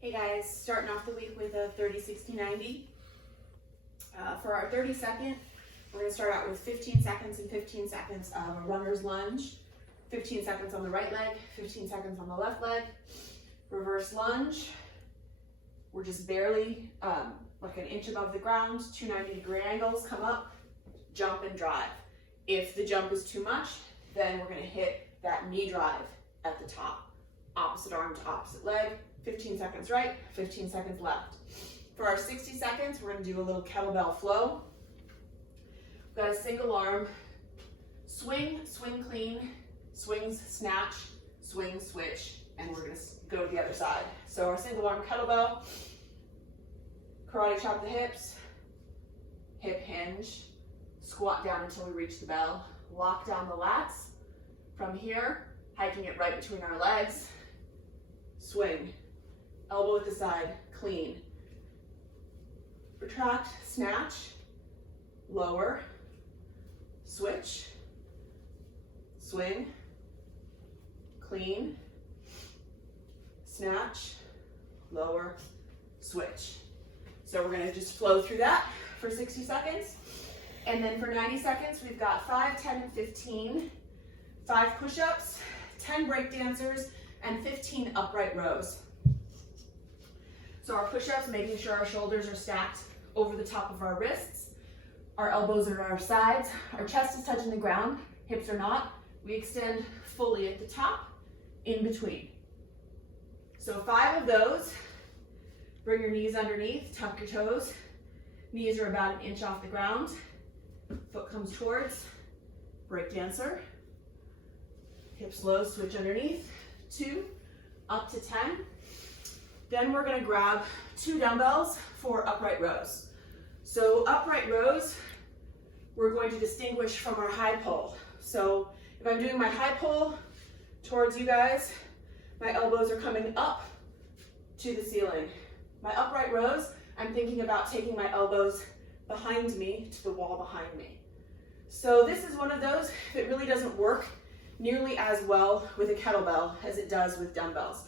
Hey guys, starting off the week with a 30, 60, 90. For our 30 second, we're going to start out with 15 seconds and 15 seconds of a runner's lunge. 15 seconds on the right leg, 15 seconds on the left leg. Reverse lunge. We're just barely like an inch above the ground, 290-degree angles, come up, jump and drive. If the jump is too much, then we're going to hit that knee drive at the top. Opposite arm to opposite leg. 15 seconds right, 15 seconds left. For our 60 seconds, we're going to do a little kettlebell flow. We've got a single arm swing, swing clean, swings, snatch, swing, switch, and we're going to go to the other side. So our single arm kettlebell, karate chop the hips, hip hinge, squat down until we reach the bell, lock down the lats. From here, hiking it right between our legs, swing. Elbow at the side, clean. Retract, snatch, lower, switch, swing, clean, snatch, lower, switch. So we're gonna just flow through that for 60 seconds. And then for 90 seconds, we've got 5, 10, and 15. 5 push-ups, 10 break dancers, and 15 upright rows. So our push-ups, making sure our shoulders are stacked over the top of our wrists. Our elbows are at our sides. Our chest is touching the ground. Hips are not. We extend fully at the top, in between. So 5 of those. Bring your knees underneath, tuck your toes. Knees are about an inch off the ground. Foot comes towards. Break dancer. Hips low, switch underneath. 2, up to 10. Then we're going to grab 2 dumbbells for upright rows. So upright rows, we're going to distinguish from our high pull. So if I'm doing my high pull towards you guys, my elbows are coming up to the ceiling. My upright rows, I'm thinking about taking my elbows behind me to the wall behind me. So this is one of those that really doesn't work nearly as well with a kettlebell as it does with dumbbells.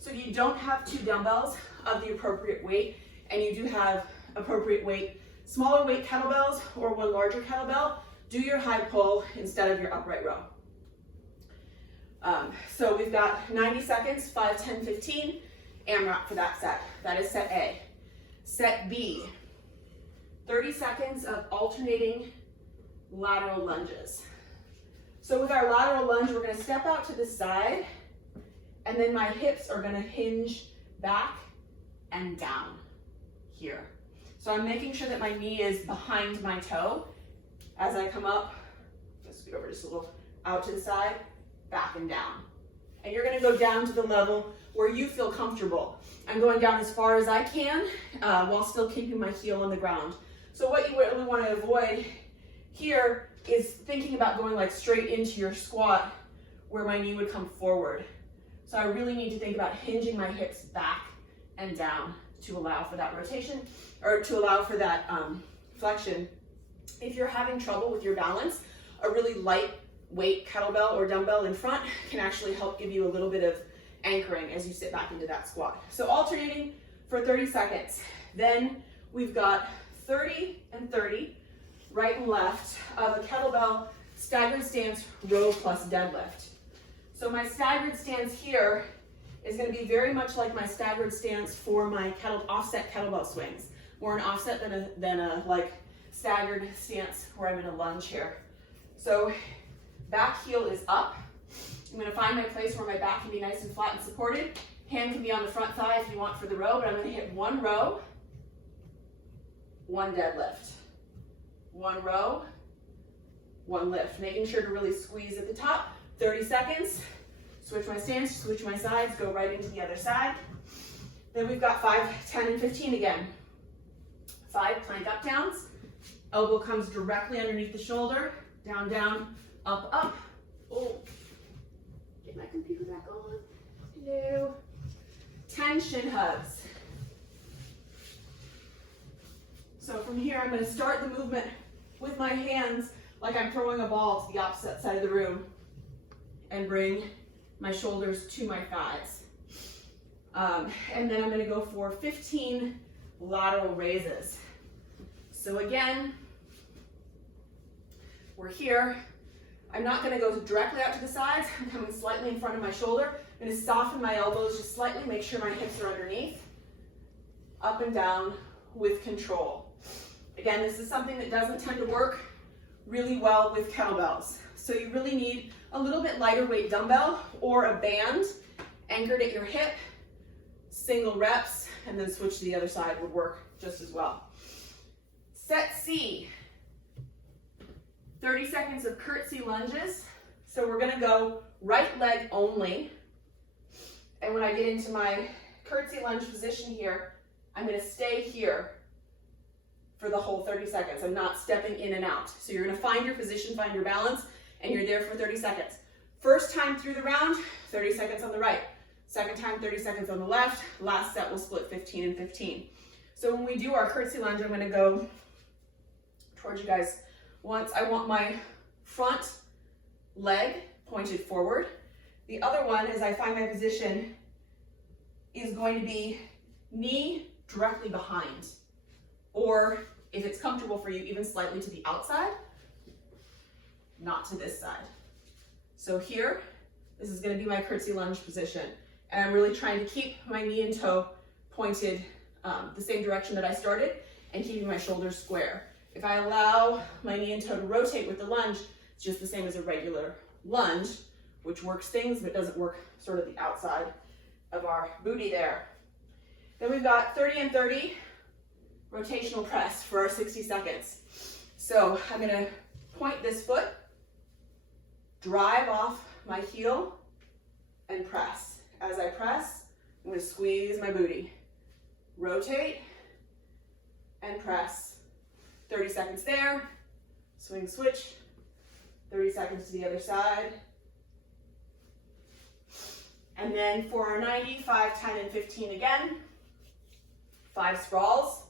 So if you don't have 2 dumbbells of the appropriate weight, and you do have appropriate weight, smaller weight kettlebells or one larger kettlebell, do your high pull instead of your upright row. So we've got 90 seconds, 5, 10, 15, AMRAP for that set. That is set A. Set B, 30 seconds of alternating lateral lunges. So with our lateral lunge, we're going to step out to the side, and then my hips are going to hinge back and down here. So I'm making sure that my knee is behind my toe as I come up. Let's scoot over just a little, out to the side, back and down. And you're going to go down to the level where you feel comfortable. I'm going down as far as I can while still keeping my heel on the ground. So what you really want to avoid here is thinking about going like straight into your squat where my knee would come forward. So I really need to think about hinging my hips back and down to allow for that rotation, or to allow for that flexion. If you're having trouble with your balance, a really light weight kettlebell or dumbbell in front can actually help give you a little bit of anchoring as you sit back into that squat. So alternating for 30 seconds. Then we've got 30 and 30, right and left, of a kettlebell staggered stance row plus deadlift. So my staggered stance here is going to be very much like my staggered stance for my offset kettlebell swings. More an offset than a like staggered stance where I'm in a lunge here. So back heel is up. I'm going to find my place where my back can be nice and flat and supported. Hand can be on the front thigh if you want for the row, but I'm going to hit 1 row, 1 deadlift. 1 row, 1 lift. Making sure to really squeeze at the top. 30 seconds. Switch my stance, switch my sides, go right into the other side. Then we've got 5, 10, and 15 again. 5 plank up downs. Elbow comes directly underneath the shoulder. Down, down, up, up. Oh, get my computer back on. Hello. 10 shin hugs. So from here, I'm going to start the movement with my hands like I'm throwing a ball to the opposite side of the room, and bring my shoulders to my thighs. And then I'm gonna go for 15 lateral raises. So again, we're here. I'm not gonna go directly out to the sides. I'm coming slightly in front of my shoulder. I'm gonna soften my elbows just slightly, make sure my hips are underneath. Up and down with control. Again, this is something that doesn't tend to work really well with kettlebells. So you really need a little bit lighter weight dumbbell or a band anchored at your hip, single reps, and then switch to the other side would work just as well. Set C, 30 seconds of curtsy lunges. So we're gonna go right leg only. And when I get into my curtsy lunge position here, I'm gonna stay here for the whole 30 seconds. I'm not stepping in and out. So you're gonna find your position, find your balance, and you're there for 30 seconds. First time through the round, 30 seconds on the right. Second time, 30 seconds on the left. Last set, we'll split 15 and 15. So when we do our curtsy lunge, I'm gonna go towards you guys once. I want my front leg pointed forward. The other one, as I find my position, is going to be knee directly behind. Or if it's comfortable for you, even slightly to the outside, not to this side. So here, this is gonna be my curtsy lunge position. And I'm really trying to keep my knee and toe pointed the same direction that I started and keeping my shoulders square. If I allow my knee and toe to rotate with the lunge, it's just the same as a regular lunge, which works things, but doesn't work sort of the outside of our booty there. Then we've got 30 and 30 rotational press for our 60 seconds. So I'm gonna point this foot, drive off my heel, and press. As I press, I'm gonna squeeze my booty. Rotate and press. 30 seconds there, swing switch, 30 seconds to the other side. And then for our 90, 5, 10, and 15 again. 5 sprawls.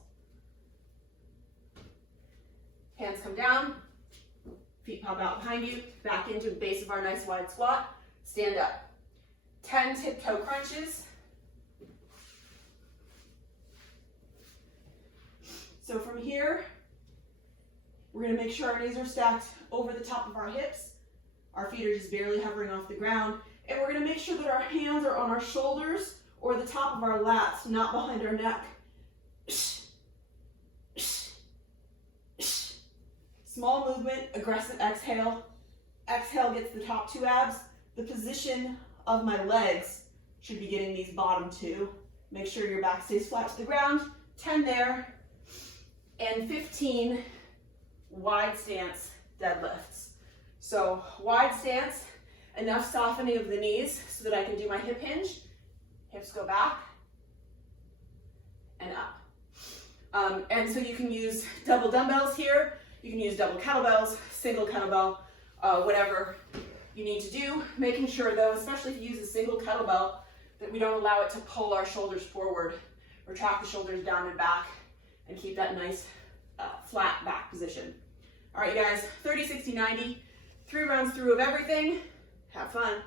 Hands come down, feet pop out behind you, back into the base of our nice wide squat, stand up. 10 tiptoe crunches. So from here, we're gonna make sure our knees are stacked over the top of our hips. Our feet are just barely hovering off the ground. And we're gonna make sure that our hands are on our shoulders or the top of our lats, not behind our neck. Small movement, aggressive exhale. Exhale gets the top 2 abs. The position of my legs should be getting these bottom 2. Make sure your back stays flat to the ground. 10 there. And 15 wide stance deadlifts. So wide stance, enough softening of the knees so that I can do my hip hinge. Hips go back and up. And so you can use double dumbbells here. You can use double kettlebells, single kettlebell, whatever you need to do. Making sure though, especially if you use a single kettlebell, that we don't allow it to pull our shoulders forward. Retract the shoulders down and back and keep that nice flat back position. All right, you guys, 30, 60, 90, 3 rounds through of everything. Have fun.